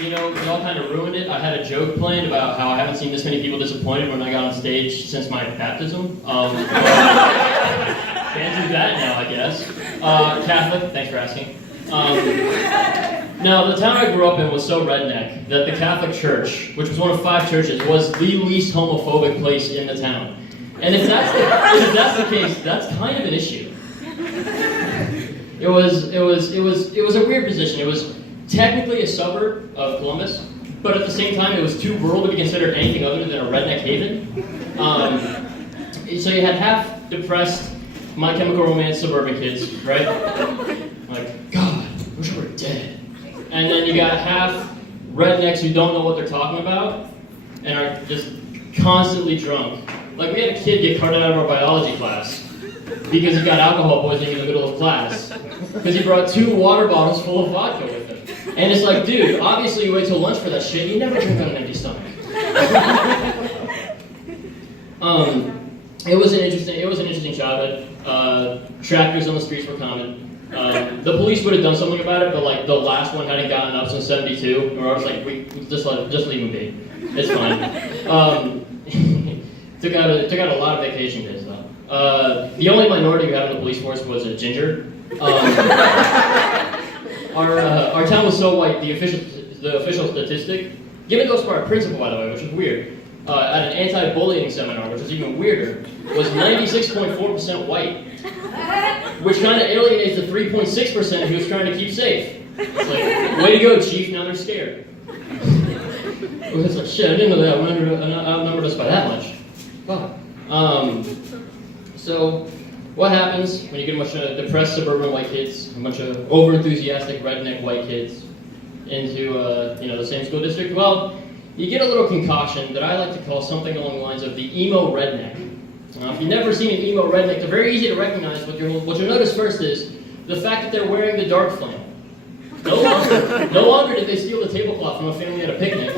you know, y'all kind of ruined it. I had a joke planned about how I haven't seen this many people disappointed when I got on stage since my baptism. Can't do that now, I guess. Catholic, thanks for asking. Now, the town I grew up in was so redneck that the Catholic Church, which was one of 5 churches, was the least homophobic place in the town. And if that's the case, that's kind of an issue. It was a weird position. It was technically a suburb of Columbus, but at the same time, it was too rural to be considered anything other than a redneck haven. So you had half depressed, My Chemical Romance suburban kids, right? Like, God, I wish I were dead. And then you got half rednecks who don't know what they're talking about and are just constantly drunk. Like, we had a kid get carted out of our biology class because he got alcohol poisoning in the middle of class because he brought 2 water bottles full of vodka with him. And it's like, dude, obviously you wait till lunch for that shit. You never drink on an empty stomach. It was an interesting childhood. Tractors on the streets were common. The police would have done something about it, but like the last one hadn't gotten up since '72, or I was like, we just leave him be. It's fine. Took out a lot of vacation days though. The only minority we had in the police force was a ginger. Our town was so white. The official statistic, given goes to our principal, by the way, which is weird. At an anti-bullying seminar, which was even weirder, was 96.4% white, which kind of alienates the 3.6% he was trying to keep safe. It's like, way to go, chief, now they're scared. It's like, shit, I didn't know that outnumbered us by that much. Fuck. So, what happens when you get a bunch of depressed suburban white kids, a bunch of over-enthusiastic redneck white kids into the same school district? Well, you get a little concoction that I like to call something along the lines of the emo redneck. If you've never seen an emo redneck, they're very easy to recognize. What you'll notice first is the fact that they're wearing the dark flannel. No longer did they steal the tablecloth from a family at a picnic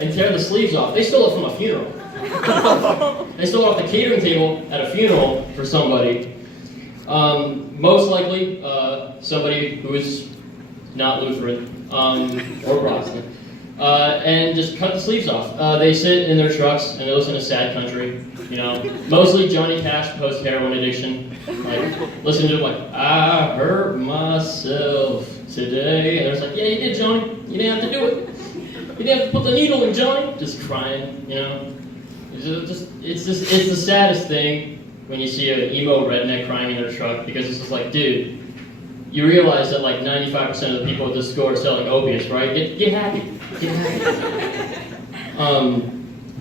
and tear the sleeves off. They stole it from a funeral. They stole it off the catering table at a funeral for somebody. Most likely, somebody who is not Lutheran or Protestant. And just cut the sleeves off. They sit in their trucks and they listen to sad country, mostly Johnny Cash post-heroin addiction. Like, listen to it like, I hurt myself today. And they're just like, yeah, you did, Johnny. You didn't have to do it. You didn't have to put the needle in, Johnny. Just crying, It's the saddest thing when you see an emo redneck crying in their truck, because it's just like, dude, you realize that like 95% of the people at this store are selling opiates, right? Get happy. Get happy.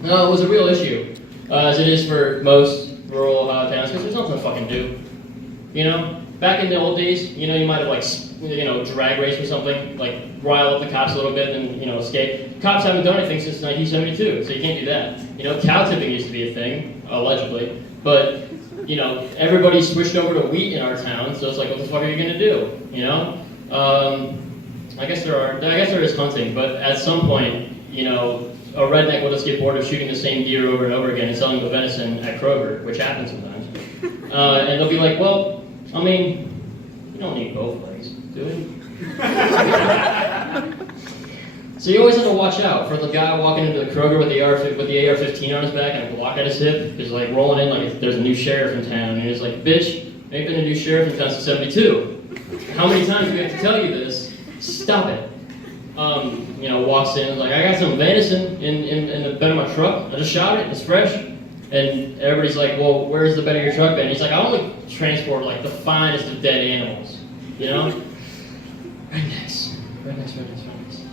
No, it was a real issue, as it is for most rural towns, because there's nothing to fucking do. Back in the old days, you might have drag race or something, like rile up the cops a little bit and escape. Cops haven't done anything since 1972, so you can't do that. Cow tipping used to be a thing, allegedly, but everybody switched over to wheat in our town, so it's like, what the fuck are you gonna do? I guess there is hunting, but at some point, a redneck will just get bored of shooting the same deer over and over again and selling the venison at Kroger, which happens sometimes. And they'll be like, well, I mean, you don't need both legs, do we? So you always have to watch out for the guy walking into the Kroger with the AR-15 on his back and a Glock at his hip, is like rolling in like there's a new sheriff in town, and he's like, bitch, ain't been a new sheriff in town since '72. How many times do we have to tell you this? Stop it. Walks in, like, I got some venison in the bed of my truck. I just shot it, it's fresh. And everybody's like, well, where's the bed of your truck been? He's like, I only transport like the finest of dead animals, Rednecks.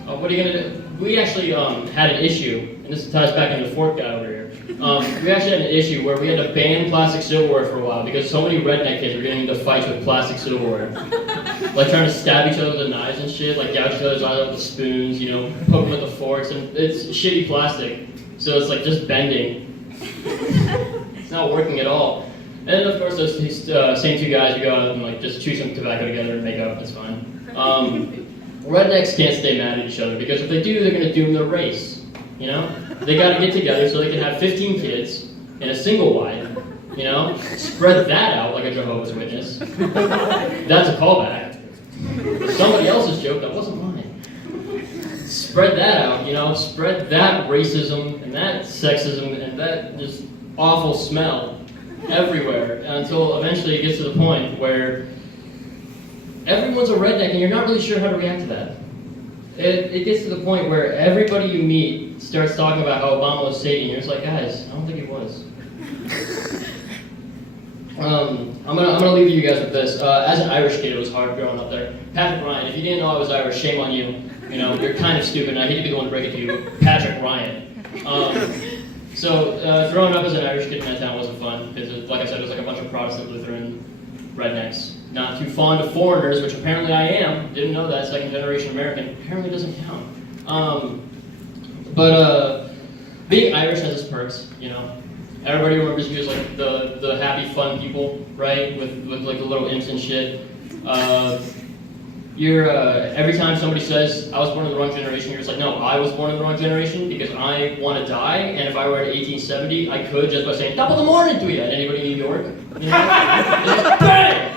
What are you gonna do? We actually had an issue, and this ties back into the fork guy over here. We actually had an issue where we had to ban plastic silverware for a while because so many redneck kids were getting into fights with plastic silverware. Like trying to stab each other with the knives and shit, like gouge each other's eyes out with the spoons, poke them with the forks, and it's shitty plastic. So it's like just bending. It's not working at all. And then of course those same 2 guys who go out and like just chew some tobacco together and make up, it's fine. Rednecks can't stay mad at each other because if they do, they're gonna doom their race. They gotta get together so they can have 15 kids in a single wide, spread that out like a Jehovah's Witness. That's a callback. Somebody else's joke, that wasn't mine. spread that out, spread that racism and that sexism and that just awful smell everywhere until eventually it gets to the point where everyone's a redneck and you're not really sure how to react to that. It gets to the point where everybody you meet starts talking about how Obama was Satan. You're just like, guys, I don't think he was. I'm gonna leave you guys with this. As an Irish kid, it was hard growing up there. Patrick Ryan, if you didn't know I was Irish, shame on you. You're kind of stupid, and I hate to be the one to break it to you, but Patrick Ryan. Growing up as an Irish kid in that town wasn't fun, because like I said, it was like a bunch of Protestant Lutheran rednecks. Not too fond of foreigners, which apparently I am. Didn't know that, second generation American. Apparently doesn't count. Being Irish has its perks, Everybody remembers you as like the happy, fun people, right? With like the little imps and shit. Every time somebody says, I was born in the wrong generation, you're just like, no, I was born in the wrong generation because I want to die, and if I were at 1870, I could just by saying, top of the morning to you, and anybody in New York? Just, bang!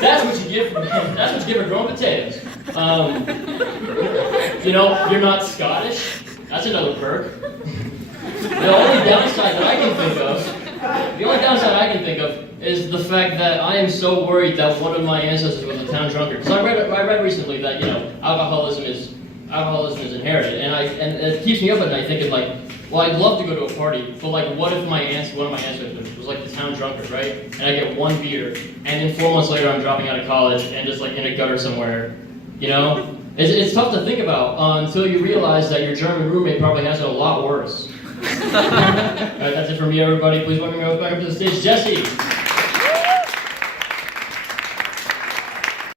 That's what you get for growing potatoes. You're not Scottish. That's another perk. The only downside that I can think of is the fact that I am so worried that one of my ancestors was a town drunkard. Because I read recently that alcoholism is inherited, and it keeps me up at night thinking like, well, I'd love to go to a party, but like, what if one of my ancestors was like the town drunkard, right? And I get one beer, and then 4 months later I'm dropping out of college and just like in a gutter somewhere, It's tough to think about until you realize that your German roommate probably has it a lot worse. All right, that's it for me, everybody. Please welcome me back up to the stage, Jesse.